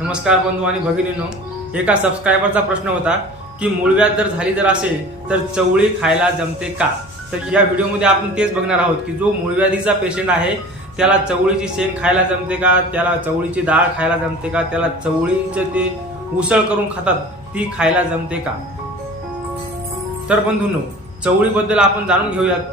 नमस्कार बंधू आणि भगिनींनो एका सबस्क्रायबरचा प्रश्न होता की मूळव्याध जर झाली जर असेल तर चवळी खायला जमते का? तर या व्हिडिओमध्ये आपण तेच बघणार आहोत की जो मूळव्याधीचा पेशंट आहे त्याला चवळीची शेंग खायला जमते का? त्याला चवळीची डाळ खायला जमते का? त्याला चवळीचं ते उसळ करून खातात ती खायला जमते का? तर बंधूंनो चवळीबद्दल आपण जाणून घेऊयात.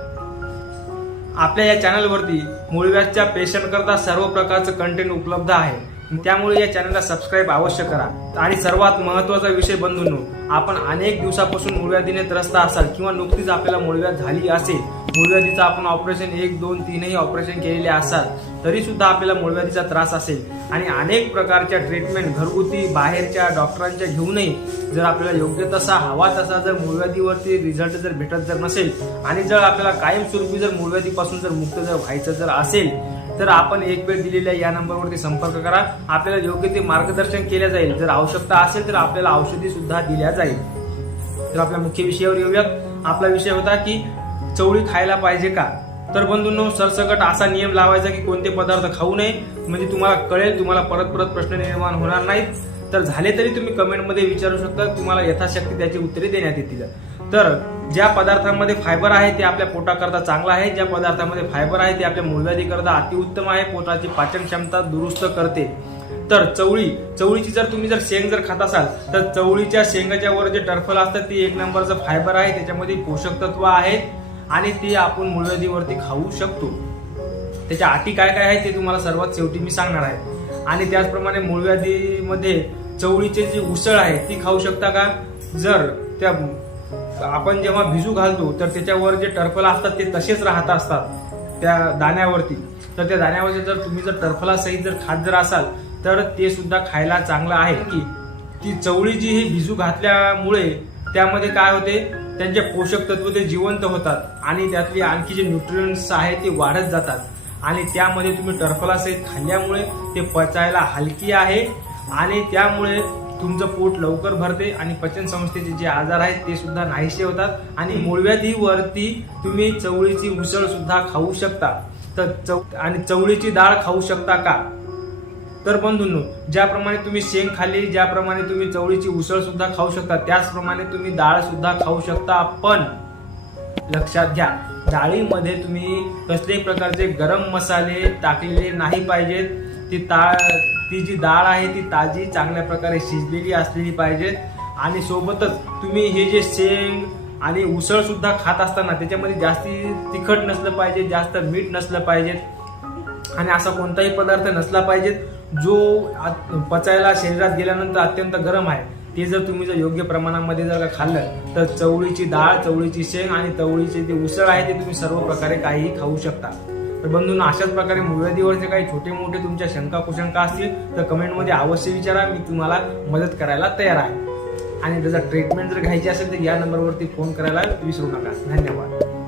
आपल्या या चॅनलवरती मूळव्याधच्या पेशंटकरता सर्व प्रकारचं कंटेंट उपलब्ध आहे. त्यामुळे या चॅनलला सबस्क्राईब अवश्य करा. आणि सर्वात महत्त्वाचा विषय बंधूंनो आपण अनेक दिवसापासून मूळव्याधीने त्रस्त असाल किंवा नुकतीच आपल्याला मूळव्याध झाली असेल मूळव्याधीचं आपण ऑपरेशन एक दोन तीनही ऑपरेशन केलेले असाल तरी सुद्धा आपल्याला मूळव्याधीचा त्रास असेल. आणि अनेक प्रकारच्या ट्रीटमेंट घरगुती बाहेरच्या डॉक्टरांच्या घेऊनही जर आपल्याला योग्य तसा हवा तसा जर मूळव्याधीवरती रिझल्ट जर भेटत जर नसेल आणि जर आपल्याला कायमस्वरूपी जर मूळव्याधीपासून जर मुक्त जर व्हायचं जर असेल तर आपण एक वेळ दिलेल्या या नंबरवरती संपर्क करा. आपल्याला योग्य ते मार्गदर्शन केले जाईल. जर आवश्यकता असेल तर आपल्याला औषधी सुद्धा दिल्या जाईल. तर आपल्या मुख्य विषयावर येऊयात. आपला विषय होता की चवळी खायला पाहिजे का? तर बंधूंनो सरसकट असा नियम लावायचा की कोणते पदार्थ खाऊ नये. म्हणजे तुम्हाला कळेल तुम्हाला परत परत प्रश्न निर्माण होणार नाहीत. तर झाले तरी तुम्ही कमेंटमध्ये विचारू शकता. तुम्हाला यथाशक्ती त्याची उत्तरे देण्यात येतील. तर ज्या पदार्थांमध्ये फायबर आहे ते आपल्या पोटाकरता चांगलं आहे ज्या पदार्थामध्ये फायबर आहे ते आपल्या मूळव्याधीकरता अतिउत्तम आहे पोटाची पाचन क्षमता दुरुस्त करते. तर चवळी चवळीची जर तुम्ही जर शेंग जर खात असाल तर चवळीच्या शेंगाच्या वर जे टर्फल असतं ते एक नंबरचं फायबर आहे त्याच्यामध्ये पोषक तत्व आहेत आणि ते आपण मूळव्याधीवरती खाऊ शकतो. त्याच्या अटी काय काय आहे ते तुम्हाला सर्वात शेवटी मी सांगणार आहे. आणि त्याचप्रमाणे मूळव्याधीमध्ये चवळीची जी उसळ आहे ती खाऊ शकता का? जर त्या आपण जेव्हा भिजू घालतो तर त्याच्यावर जे टर्फला असतात ते तसेच राहत असतात त्या दाण्यावरती. तर त्या दाण्यावरती जर तुम्ही जर टर्फला सहित जर खात जर असाल तर ते सुद्धा खायला चांगलं आहे की ती चवळी जी ही भिजू घातल्यामुळे त्यामध्ये काय होते त्यांचे पोषक तत्व ते जिवंत होतात आणि त्यातली आणखी जे न्यूट्रियन्स आहेत ते वाढत जातात. आणि त्यामध्ये तुम्ही टर्फला सहित खाल्ल्यामुळे ते पचायला हलकी आहे आणि त्यामुळे तुमचं पोट लवकर भरते आणि पचन संस्थेचे जे आजार आहेत ते सुद्धा नाहीसे होतात. आणि मूळव्याधीवरती तुम्ही चवळीची उसळ सुद्धा खाऊ शकता. तर चव आणि चवळीची डाळ खाऊ शकता का? तर बंधूंनो ज्याप्रमाणे तुम्ही शेंग खाली ज्याप्रमाणे तुम्ही चवळीची उसळ सुद्धा खाऊ शकता त्याचप्रमाणे तुम्ही डाळ सुद्धा खाऊ शकता. पण लक्षात घ्या डाळीमध्ये तुम्ही कसल्याही प्रकारचे गरम मसाले टाकलेले नाही पाहिजेत. ती ताळ ती जी डाळ आहे ती ताजी चांगल्या प्रकारे शिजलेली असलेली पाहिजे. आणि सोबतच तुम्ही हे जे शेंग आणि उसळसुद्धा खात असताना त्याच्यामध्ये जास्ती तिखट नसलं पाहिजे जास्त मीठ नसलं पाहिजे. आणि असा कोणताही पदार्थ नसला पाहिजे जो पचायला शरीरात गेल्यानंतर अत्यंत गरम आहे. ते जर तुम्ही जर योग्य प्रमाणामध्ये जर का खाल्लं तर चवळीची डाळ चवळीची शेंग आणि चवळीची जी उसळ आहे ते तुम्ही सर्व प्रकारे काहीही खाऊ शकता. तर बंधूंना अशाच प्रकारे मूळव्याधीवरचे काही छोटे मोठे तुमच्या शंका कुशंका असतील तर कमेंटमध्ये अवश्य विचारा. मी तुम्हाला मदत करायला तयार आहे. आणि त्याचा ट्रीटमेंट जर घ्यायची असेल तर या नंबरवरती फोन करायला विसरू नका. धन्यवाद.